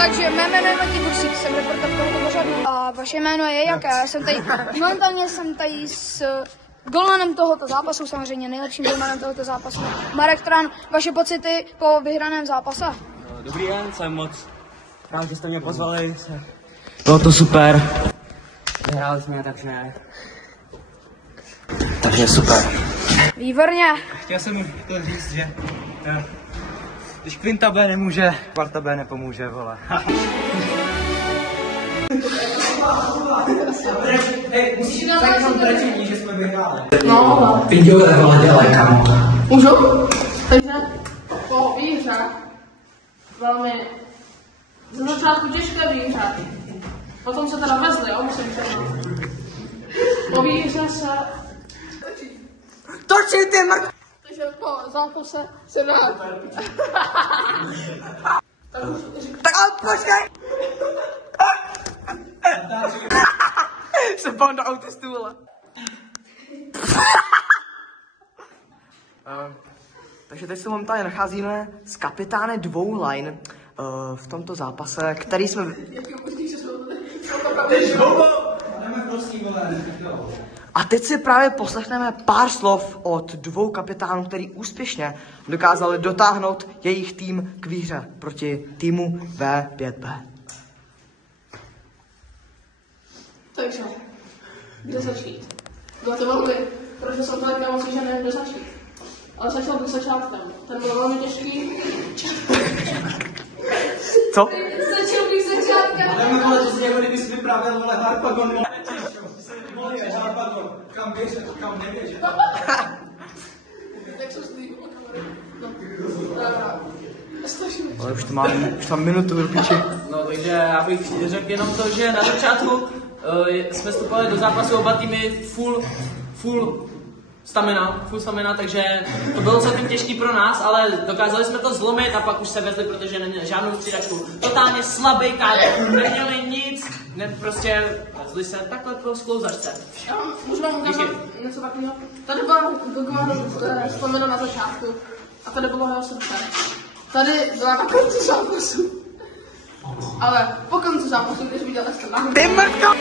Takže mé jméno je Matěj Bursík, jsem reportér tohoto pořadu a vaše jméno je jaké? Já jsem tady, momentálně jsem tady s golmanem tohoto zápasu, samozřejmě nejlepším golmanem tohoto zápasu, Marek Tran. Vaše pocity po vyhraném zápase? Dobrý den, jsem moc rád, že jste mě pozvali. Bylo to super. Vyhráli jsme, takže super. Výborně. Chtěl jsem to říct, že když kvinta B nemůže, kvarta B nepomůže, vole. Hej, musíš nám tak trčení, že jsme vyhráli. No. Piďové, vole, dělej, kámo. Můžu? Takže po výhře velmi ze začátku těžké výhře. Potom se teda vezli, jo, musím říct. Po výhře se Točí ty mrk... takže po zápase se dá. Tak ale počkej! Jsem pán do autistu, vole. Takže teď se momentálně nacházíme s kapitány dvou line v tomto zápase, který jsme... A teď si právě poslechneme pár slov od dvou kapitánů, který úspěšně dokázali dotáhnout jejich tým k výhře proti týmu V5B. Takže, kde začít? Bylo to velmi, protože jsem tolik nemocí, že nevím, kde začít. Ale začal bych začátkem. Ten byl velmi těžký. Co? Začal bych začátkem. Ale vole, to si jako kdybys vyprávěl, vole, Harpagon, vole. Harpagon, kam běže, kam neběže. Jak se stojí u kamery? No. Ale už to mám minutu do píči. No, takže já bych řekl jenom to, že na začátku jsme vstupovali do zápasu oba týmy full stamina, takže to bylo celkem těžký pro nás, ale dokázali jsme to zlomit a pak už se vezli, protože neměli žádnou střídačku. Totálně slabý káder, neměli nic, prostě vezli se takhle po sklouzačce. Můžu vám ukázat něco takového? Tady byla vzpomínat na začátku a tady bylo jeho srdce. Tady byla na konci zápasu. Ale po konci zápasu, když viděl, jste Ty mrko!